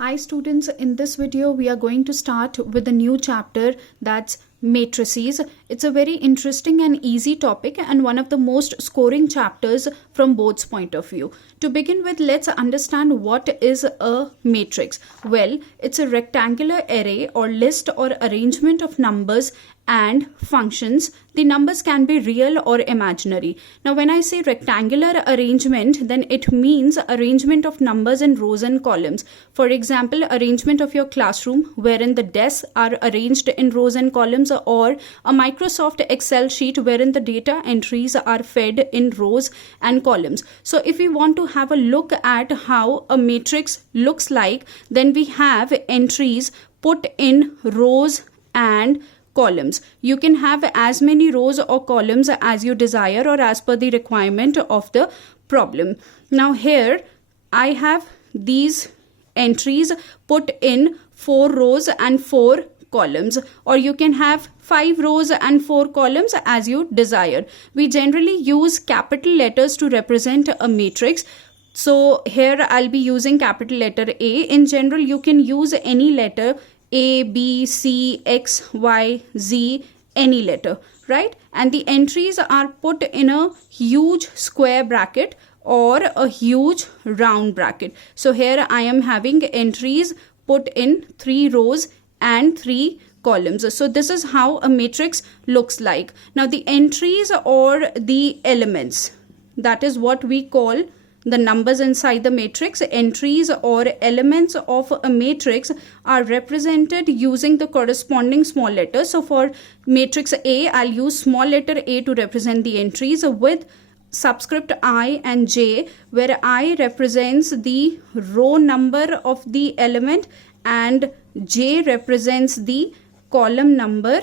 Hi students, in this video we are going to start with a new chapter, that's matrices. It's a very interesting and easy topic and one of the most scoring chapters from board's point of view. To begin with, let's understand what is a matrix. Well, it's a rectangular array or list or arrangement of numbers and functions. The numbers can be real or imaginary. Now when I say rectangular arrangement, then it means arrangement of numbers in rows and columns. For example, arrangement of your classroom wherein the desks are arranged in rows and columns, or a Microsoft Excel sheet wherein the data entries are fed in rows and columns. So if we want to have a look at how a matrix looks like, then we have entries put in rows and columns. You can have as many rows or columns as you desire or as per the requirement of the problem. Now here I have these entries put in 4 rows and 4 columns, or you can have 5 rows and 4 columns as you desire. We generally use capital letters to represent a matrix. So here I'll be using capital letter A. In general, you can use any letter A, B, C, X, Y, Z, any letter, right? And the entries are put in a huge square bracket or a huge round bracket. So here I am having entries put in 3 rows and 3 columns. So this is how a matrix looks like. Now the entries or the elements, that is what we call the numbers inside the matrix. Entries or elements of a matrix are represented using the corresponding small letters. So for matrix A, I'll use small letter A to represent the entries with subscript I and J, where I represents the row number of the element and J represents the column number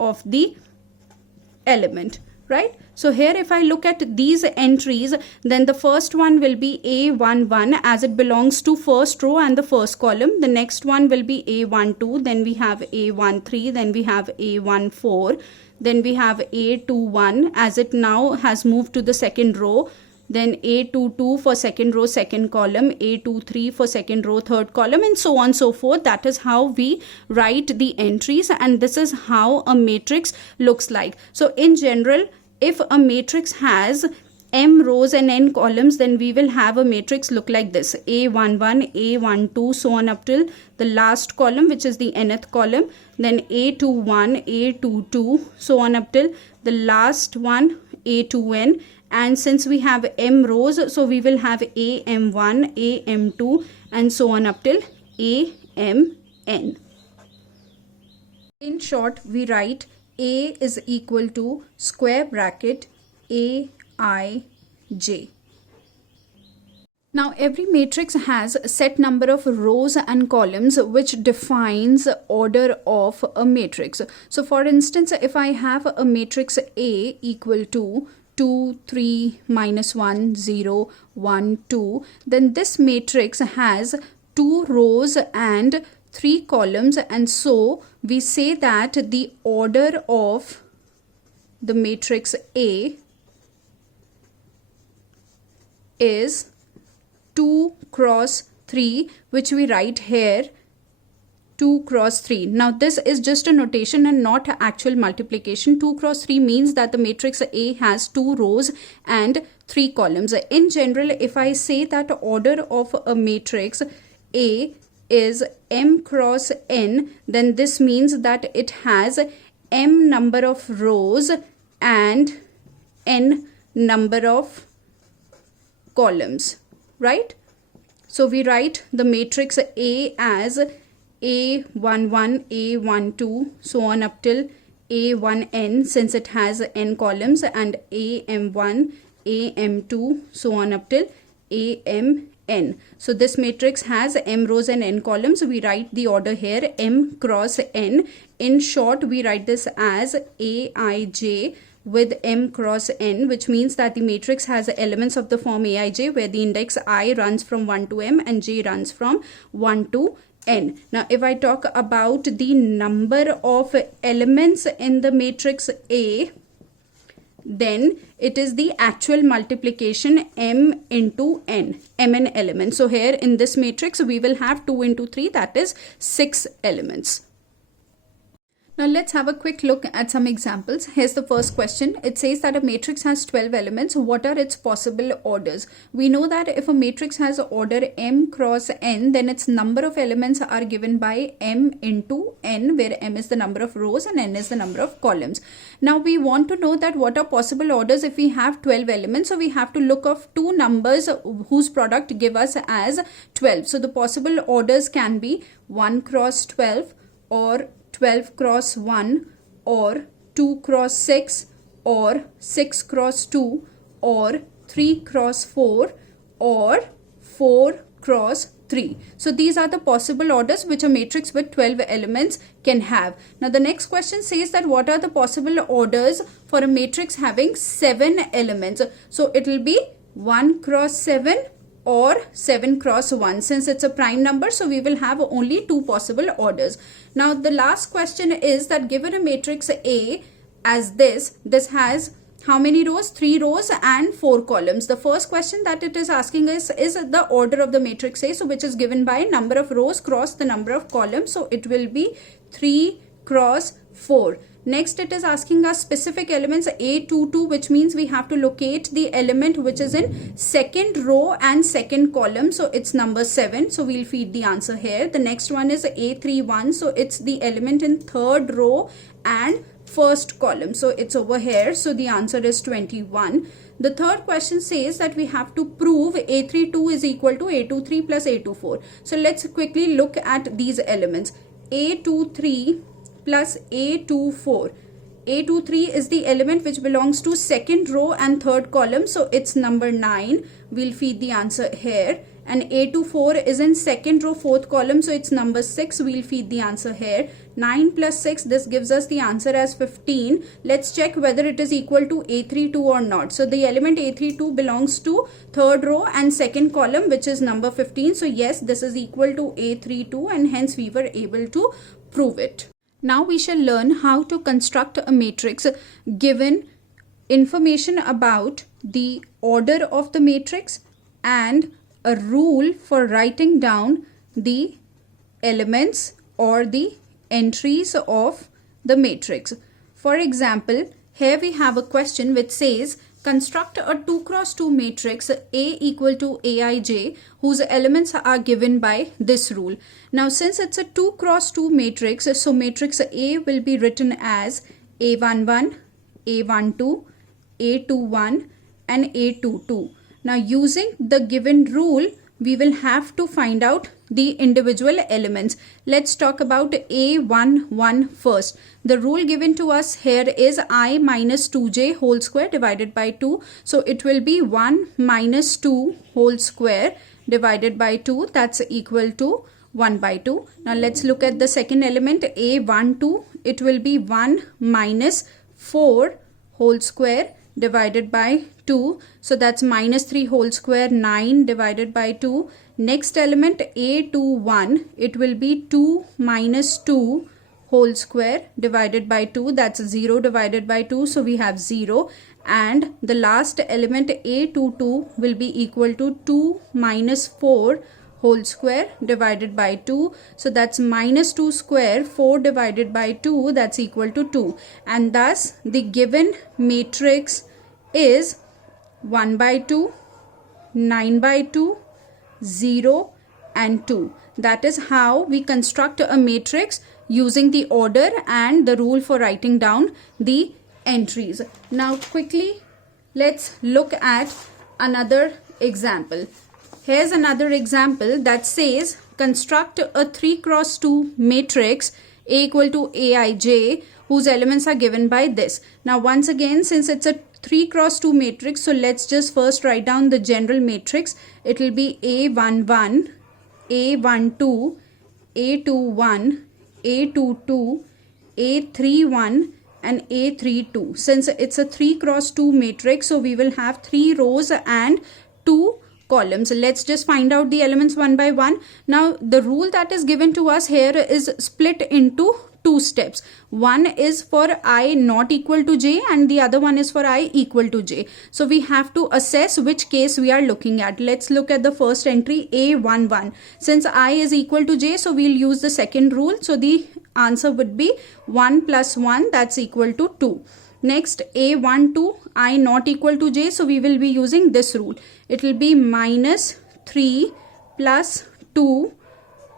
of the element, right? So here if I look at these entries, then the first one will be A11 as it belongs to first row and the first column. The next one will be A12, then we have A13, then we have A14, then we have A21 as it now has moved to the second row. Then A22 for second row, second column, A23 for second row, third column, and so on so forth. That is how we write the entries, and this is how a matrix looks like. So in general, if a matrix has m rows and n columns, then we will have a matrix look like this: A11, A12, so on up till the last column, which is the nth column. Then A21, A22, so on up till the last one, A2n. And since we have m rows, so we will have AM1, AM2, and so on up till AMN. In short, we write A is equal to square bracket Aij. Now every matrix has a set number of rows and columns which defines order of a matrix. So for instance, if I have a matrix A equal to 2, 3, -1, 0, 1, 2, then this matrix has 2 rows and 3 columns, and so we say that the order of the matrix A is 2 cross 3, which we write here 2 cross 3. Now this is just a notation and not actual multiplication. 2 cross 3 means that the matrix A has 2 rows and 3 columns. In general, if I say that order of a matrix A is m cross n, then this means that it has m number of rows and n number of columns, right? So we write the matrix A as A11, A12, so on up till A1n, since it has n columns, and AM1, AM2, so on up till AMN. So this matrix has m rows and n columns. We write the order here m cross n. In short, we write this as Aij with m cross n, which means that the matrix has elements of the form Aij, where the index I runs from 1 to m and j runs from 1 to n. Now if I talk about the number of elements in the matrix A, then it is the actual multiplication m into n, mn elements. So here in this matrix we will have 2 into 3, that is 6 elements. Now let's have a quick look at some examples. Here's the first question. It says that a matrix has 12 elements. What are its possible orders? We know that if a matrix has order m cross n, then its number of elements are given by m into n, where m is the number of rows and n is the number of columns. Now we want to know that what are possible orders if we have 12 elements. So we have to look of two numbers whose product give us as 12. So the possible orders can be 1 cross 12 or 12 cross 1 or 2 cross 6 or 6 cross 2 or 3 cross 4 or 4 cross 3. So these are the possible orders which a matrix with 12 elements can have. Now the next question says that what are the possible orders for a matrix having 7 elements. So it will be 1 cross 7 or 7 cross 1. Since it's a prime number, so we will have only two possible orders. Now the last question is that given a matrix A as this has how many rows? 3 rows and 4 columns. The first question that it is asking us is the order of the matrix A, so which is given by number of rows cross the number of columns. So it will be 3 cross 4. Next, it is asking us specific elements A22, which means we have to locate the element which is in second row and second column. So it's number 7. So we'll feed the answer here. The next one is A31. So it's the element in third row and first column. So it's over here. So the answer is 21. The third question says that we have to prove A32 is equal to A23 plus A24. So let's quickly look at these elements. A23 plus A24. A23 is the element which belongs to second row and third column. So it's number 9. We'll feed the answer here. And A24 is in second row, fourth column. So it's number 6. We'll feed the answer here. 9 plus 6. This gives us the answer as 15. Let's check whether it is equal to A32 or not. So the element A32 belongs to third row and second column, which is number 15. So yes, this is equal to A32 and hence we were able to prove it. Now we shall learn how to construct a matrix given information about the order of the matrix and a rule for writing down the elements or the entries of the matrix. For example, here we have a question which says construct a 2 cross 2 matrix A equal to Aij whose elements are given by this rule. Now since it's a 2 cross 2 matrix, so matrix A will be written as A11, A12, A21 and A22. Now using the given rule, we will have to find out the individual elements. Let's talk about A11 first. The rule given to us here is I minus 2j whole square divided by 2. So it will be 1 minus 2 whole square divided by 2. That's equal to 1 by 2. Now let's look at the second element A12. It will be 1 minus 4 whole square divided by 2. So that's minus 3 whole square, 9 divided by 2. Next element A21, it will be 2 minus 2 whole square divided by 2. That's 0 divided by 2. So we have 0. And the last element A22 will be equal to 2 minus 4 whole square divided by 2. So that's minus 2 square, 4 divided by 2, that's equal to 2. And thus the given matrix is 1 by 2, 9 by 2, 0 and 2. That is how we construct a matrix using the order and the rule for writing down the entries. Now quickly let's look at another example. Here's another example that says construct a 3 cross 2 matrix A equal to Aij whose elements are given by this. Now once again, since it's a 3 cross 2 matrix, so let's just first write down the general matrix. It will be A11, A12, A21, A22, A31 and A32. Since it's a 3 cross 2 matrix, so we will have 3 rows and 2 columns. Let's just find out the elements one by one. Now the rule that is given to us here is split into two steps. One is for I not equal to j and the other one is for I equal to j. So we have to assess which case we are looking at. Let's look at the first entry, A11. Since I is equal to j, so we'll use the second rule. So the answer would be 1 plus 1, that's equal to 2. Next, A12, I not equal to j, so we will be using this rule. It will be minus 3 plus 2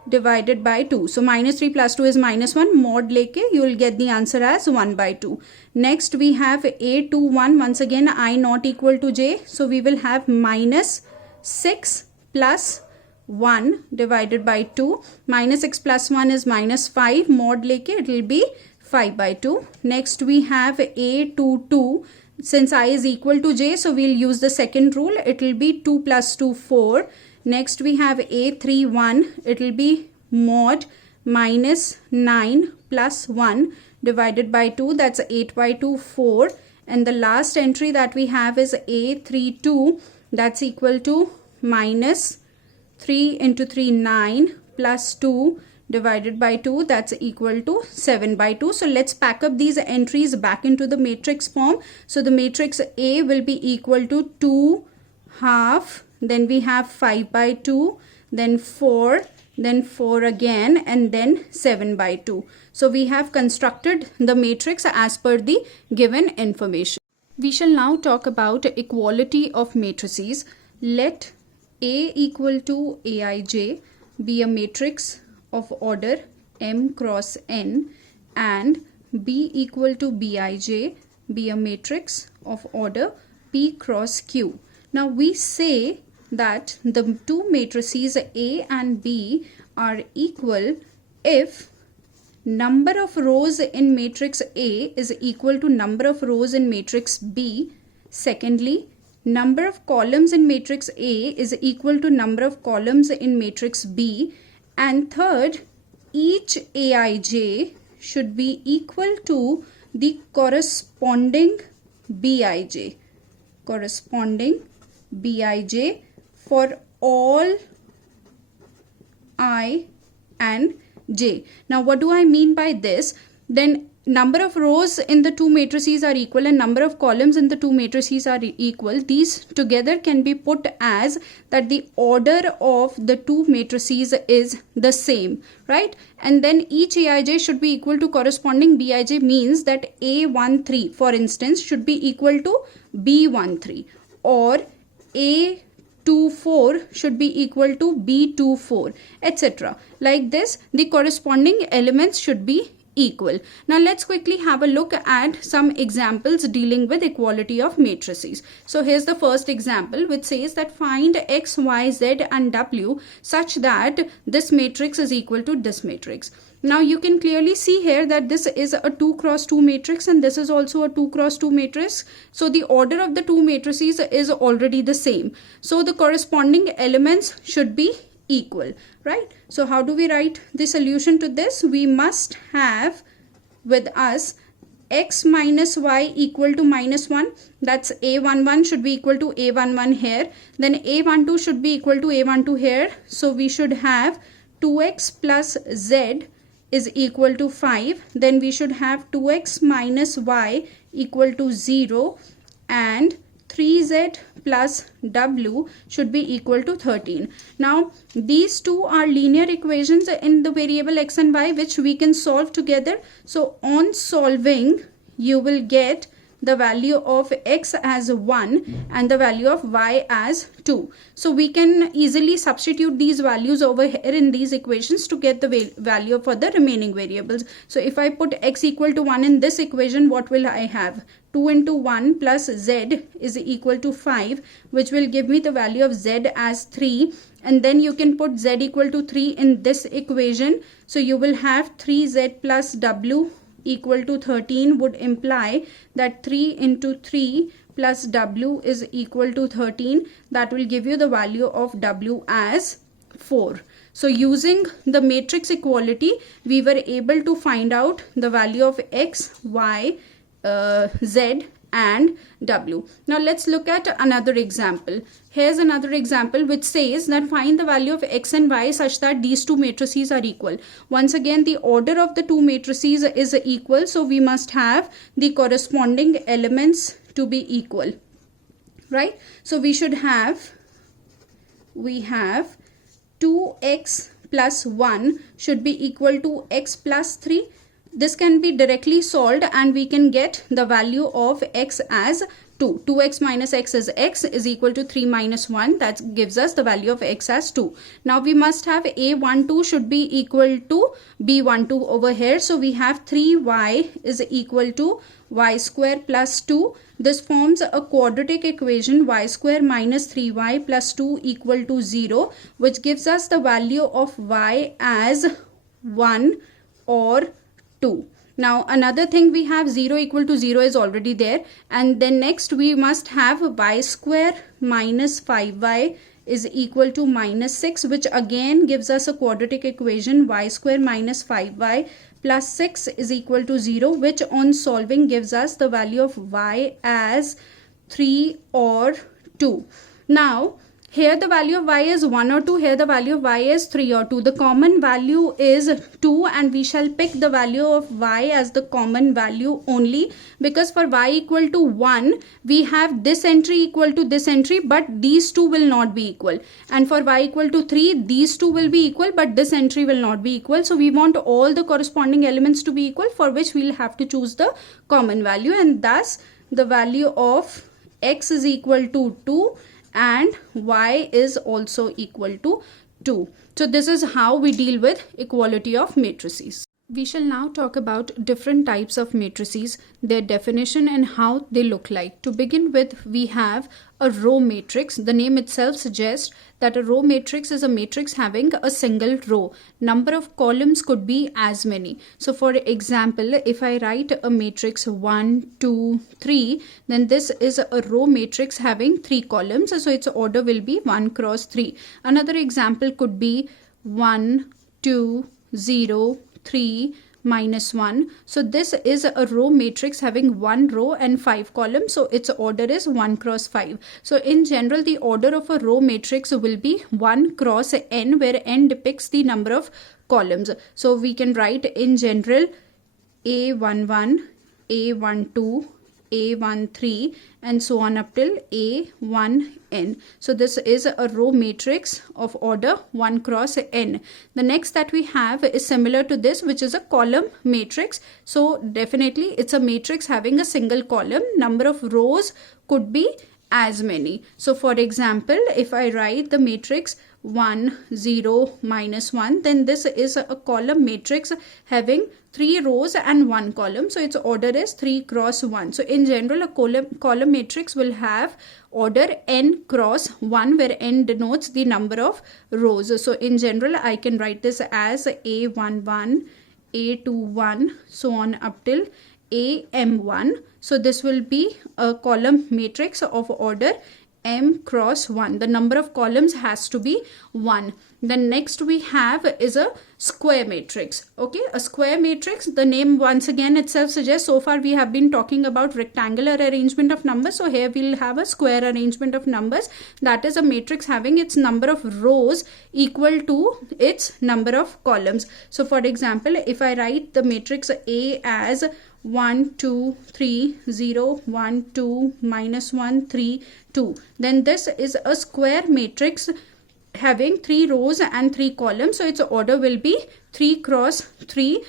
divided by 2. So minus 3 plus 2 is minus 1. Mod leke you will get the answer as 1 by 2. Next we have A21. Once again I not equal to j. So we will have minus 6 plus 1 divided by 2. Minus 6 plus 1 is minus 5. Mod leke it will be 5 by 2. Next we have A22. Since I is equal to j, so we'll use the second rule. It will be 2 plus 2, 4. Next we have A31. It will be mod minus 9 plus 1 divided by 2. That's 8 by 2, 4. And the last entry that we have is A32. That's equal to minus 3 into 3, 9 plus 2 divided by 2, that's equal to 7 by 2. So let's pack up these entries back into the matrix form. So the matrix A will be equal to 2 half, then we have 5 by 2, then 4 again, and then 7 by 2. So we have constructed the matrix as per the given information. We shall now talk about equality of matrices. Let A equal to Aij be a matrix of order m cross n and B equal to Bij be a matrix of order p cross q. Now we say that the two matrices A and B are equal if number of rows in matrix A is equal to number of rows in matrix B. Secondly, number of columns in matrix A is equal to number of columns in matrix B. And third, each Aij should be equal to the corresponding Bij. Corresponding Bij for all I and j. Now what do I mean by this? Then number of rows in the two matrices are equal and number of columns in the two matrices are equal. These together can be put as that the order of the two matrices is the same, right? And then each Aij should be equal to corresponding Bij, means that A13 for instance should be equal to B13 or A24 should be equal to B24, etc. Like this, the corresponding elements should be equal. Now let's quickly have a look at some examples dealing with equality of matrices. So here's the first example which says that find x, y, z and w such that this matrix is equal to this matrix. Now you can clearly see here that this is a 2 cross 2 matrix and this is also a 2 cross 2 matrix. So the order of the two matrices is already the same. So the corresponding elements should be equal, right? So how do we write the solution to this? We must have with us x minus y equal to minus 1. That's A11 should be equal to A11 here. Then A12 should be equal to A12 here. So we should have 2x plus z is equal to 5. Then we should have 2x minus y equal to 0 and 3z plus w should be equal to 13. Now these two are linear equations in the variable x and y which we can solve together. So on solving you will get the value of x as 1 and the value of y as 2. So we can easily substitute these values over here in these equations to get the value for the remaining variables. So if I put x equal to 1 in this equation, what will I have? 2 into 1 plus z is equal to 5, which will give me the value of z as 3. And then you can put z equal to 3 in this equation. So you will have 3z plus w equal to 13 would imply that 3 into 3 plus w is equal to 13. That will give you the value of w as 4. So using the matrix equality, we were able to find out the value of x, y, z and W. Now let's look at another example. Here's another example which says that find the value of X and Y such that these two matrices are equal. Once again, the order of the two matrices is equal, so we must have the corresponding elements to be equal, right? So we have 2x plus 1 should be equal to x plus 3. This can be directly solved and we can get the value of x as 2. 2x minus x is equal to 3 minus 1. That gives us the value of x as 2. Now we must have a12 should be equal to b12 over here. So we have 3y is equal to y square plus 2. This forms a quadratic equation, y square minus 3y plus 2 equal to 0, which gives us the value of y as 1 or 2. Now another thing, we have 0 equal to 0 is already there, and then next we must have y square minus 5y is equal to minus 6, which again gives us a quadratic equation, y square minus 5y plus 6 is equal to 0, which on solving gives us the value of y as 3 or 2. Now here the value of y is 1 or 2, here the value of y is 3 or 2. The common value is 2 and we shall pick the value of y as the common value only, because for y equal to 1 we have this entry equal to this entry, but these two will not be equal, and for y equal to 3 these two will be equal but this entry will not be equal. So we want all the corresponding elements to be equal, for which we will have to choose the common value, and thus the value of x is equal to 2 and y is also equal to 2. So this is how we deal with equality of matrices. We shall now talk about different types of matrices, their definition and how they look like. To begin with, we have a row matrix. The name itself suggests that a row matrix is a matrix having a single row. Number of columns could be as many. So for example, if I write a matrix 1, 2, 3, then this is a row matrix having 3 columns. So its order will be 1 cross 3. Another example could be 1, 2, 0, 3, minus 1. So this is a row matrix having 1 row and 5 columns. So its order is 1 cross 5. So in general, the order of a row matrix will be 1 cross n, where n depicts the number of columns. So we can write in general A11, A12, A13 and so on up till A1n. So this is a row matrix of order 1 cross n. The next that we have is similar to this, which is a column matrix. So definitely it's a matrix having a single column. Number of rows could be as many. So for example, if I write the matrix 1, 0, minus 1, then this is a column matrix having 3 rows and 1 column. So its order is 3 cross 1. So in general, a column matrix will have order n cross 1, where n denotes the number of rows. So in general, I can write this as A11, A21, so on up till AM1. So this will be a column matrix of order m cross 1. The number of columns has to be 1. Then next we have is a square matrix. Okay, a square matrix, the name once again itself suggests, so far we have been talking about rectangular arrangement of numbers. So here we'll have a square arrangement of numbers. That is a matrix having its number of rows equal to its number of columns. So for example, if I write the matrix A as 1, 2, 3, 0, 1, 2, minus 1, 3, 2. Then this is a square matrix having 3 rows and 3 columns. So its order will be 3 cross 3.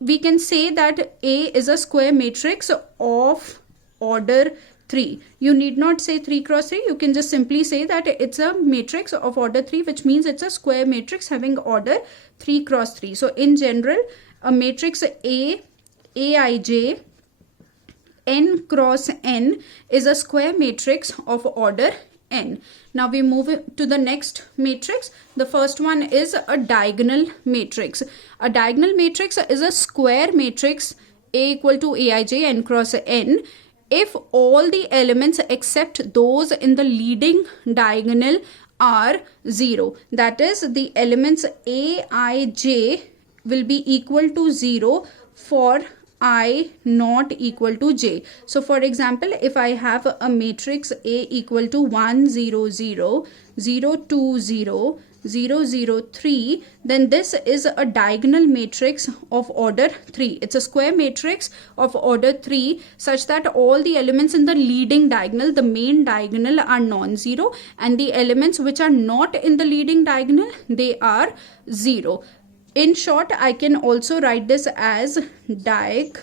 We can say that A is a square matrix of order 3. You need not say 3 cross 3. You can just simply say that it's a matrix of order 3, which means it's a square matrix having order 3 cross 3. So in general, a matrix Aij n cross n is a square matrix of order n. Now we move to the next matrix. The first one is a diagonal matrix. A diagonal matrix is a square matrix A equal to Aij n cross n if all the elements except those in the leading diagonal are 0. That is, the elements Aij will be equal to 0 for I not equal to j. So for example, if I have a matrix A equal to 1 0 0 0 2 0 0 0 3, then this is a diagonal matrix of order 3. It's a square matrix of order 3 such that all the elements in the leading diagonal, the main diagonal, are non-zero, and the elements which are not in the leading diagonal, they are 0. In short, I can also write this as diag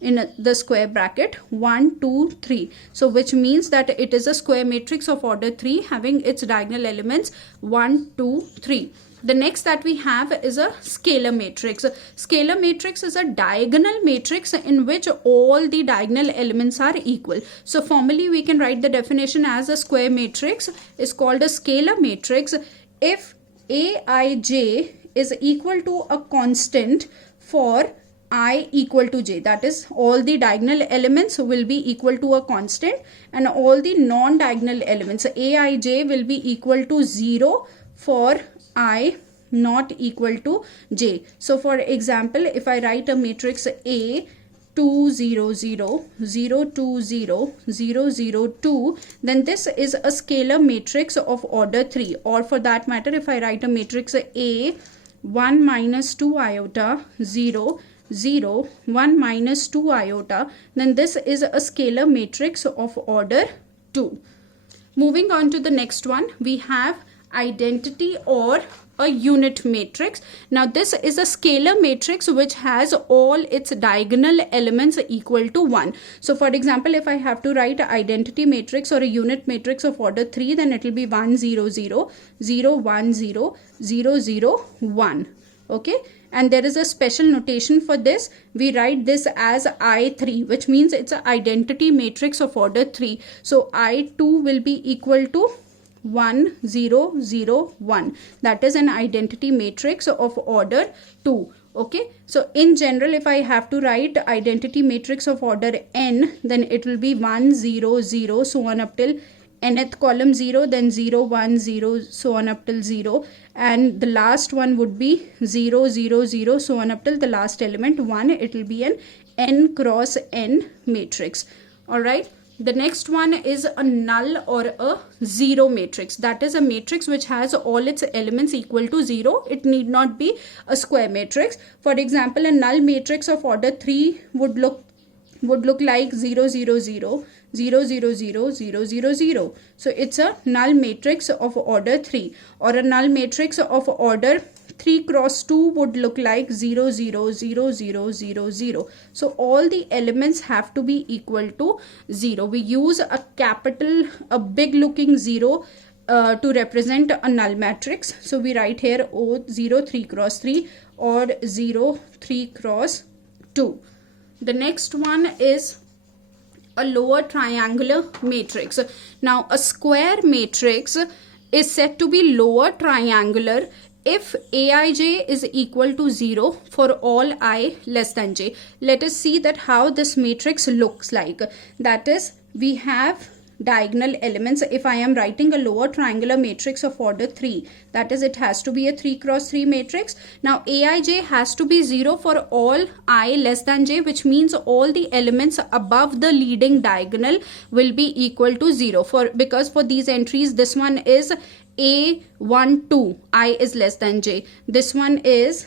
in the square bracket 1 2 3, so which means that it is a square matrix of order 3 having its diagonal elements 1 2 3. The next that we have is a scalar matrix. Scalar matrix is a diagonal matrix in which all the diagonal elements are equal. So formally we can write the definition as a square matrix is called a scalar matrix if Aij is equal to a constant for I equal to j. That is, all the diagonal elements will be equal to a constant, and all the non-diagonal elements Aij will be equal to 0 for I not equal to j. So for example, if I write a matrix A 2 0 0 0 2 0 0 0 2, then this is a scalar matrix of order 3. Or for that matter, if I write a matrix A 1 minus 2 iota 0 0 1 minus 2 iota, then this is a scalar matrix of order 2. Moving on to the next one, we have identity or a unit matrix. Now this is a scalar matrix which has all its diagonal elements equal to 1. So for example, if I have to write an identity matrix or a unit matrix of order 3, then it will be 1 0 0 0 1 0 0 0 1. Okay, and there is a special notation for this. We write this as I3, which means it's an identity matrix of order 3. So I2 will be equal to 1 0 0 1. That is an identity matrix of order 2. Okay, so in general, if I have to write identity matrix of order n, then it will be 1 0 0 so on up till nth column 0, then 0 1 0 so on up till 0, and the last one would be 0 0 0 so on up till the last element 1. It will be an n cross n matrix. All right. The next one is a null or a zero matrix. That is a matrix which has all its elements equal to 0. It need not be a square matrix. For example, a null matrix of order 3 would look like 0 0 0 0 0 0 0 0 0. So it's a null matrix of order 3. Or a null matrix of order 3 cross 2 would look like 0 0 0 0 0 0. So all the elements have to be equal to 0. We use a big looking 0 to represent a null matrix. So we write here 0 3 cross 3 or 0 3 cross 2. The next one is a lower triangular matrix. Now a square matrix is said to be lower triangular if Aij is equal to 0 for all I less than j. Let us see that how this matrix looks like. That is, we have diagonal elements. If I am writing a lower triangular matrix of order 3, that is, it has to be a 3 cross 3 matrix. Now Aij has to be 0 for all I less than j, which means all the elements above the leading diagonal will be equal to 0. Because for these entries, this one is A12 I is less than j. This one is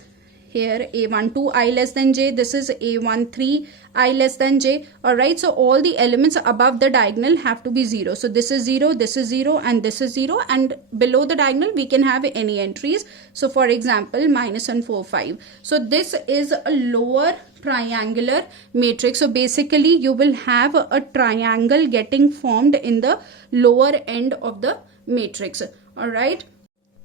here A12 I less than j. This is A13 I less than j. Alright, so all the elements above the diagonal have to be 0. So this is 0, this is 0, and this is 0, and below the diagonal we can have any entries. So for example, -1 4 5. So this is a lower triangular matrix. So basically you will have a triangle getting formed in the lower end of the matrix. Alright.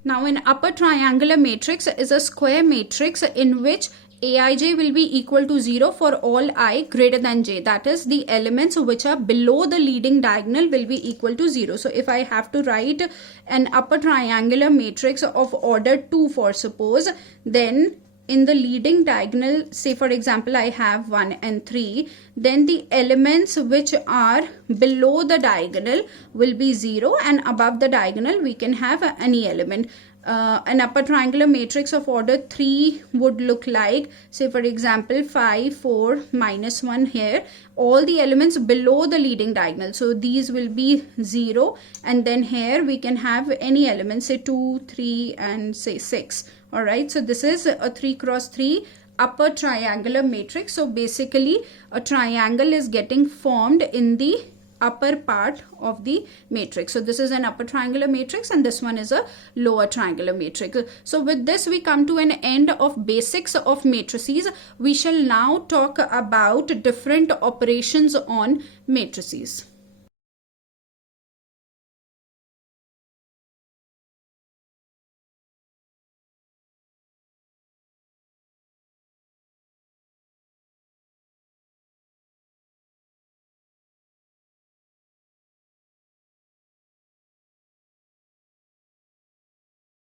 Now an upper triangular matrix is a square matrix in which Aij will be equal to 0 for all I greater than j. That is, the elements which are below the leading diagonal will be equal to 0. So if I have to write an upper triangular matrix of order 2 for suppose, then in the leading diagonal, say for example I have 1 and 3, then the elements which are below the diagonal will be 0, and above the diagonal we can have any element. an upper triangular matrix of order 3 would look like, say for example 5 4 minus 1 here, all the elements below the leading diagonal, so these will be 0, and then here we can have any element, say 2 3 and say 6. All right, so this is a 3 cross 3 upper triangular matrix. So basically a triangle is getting formed in the upper part of the matrix. So this is an upper triangular matrix and this one is a lower triangular matrix. So with this we come to an end of basics of matrices. We shall now talk about different operations on matrices.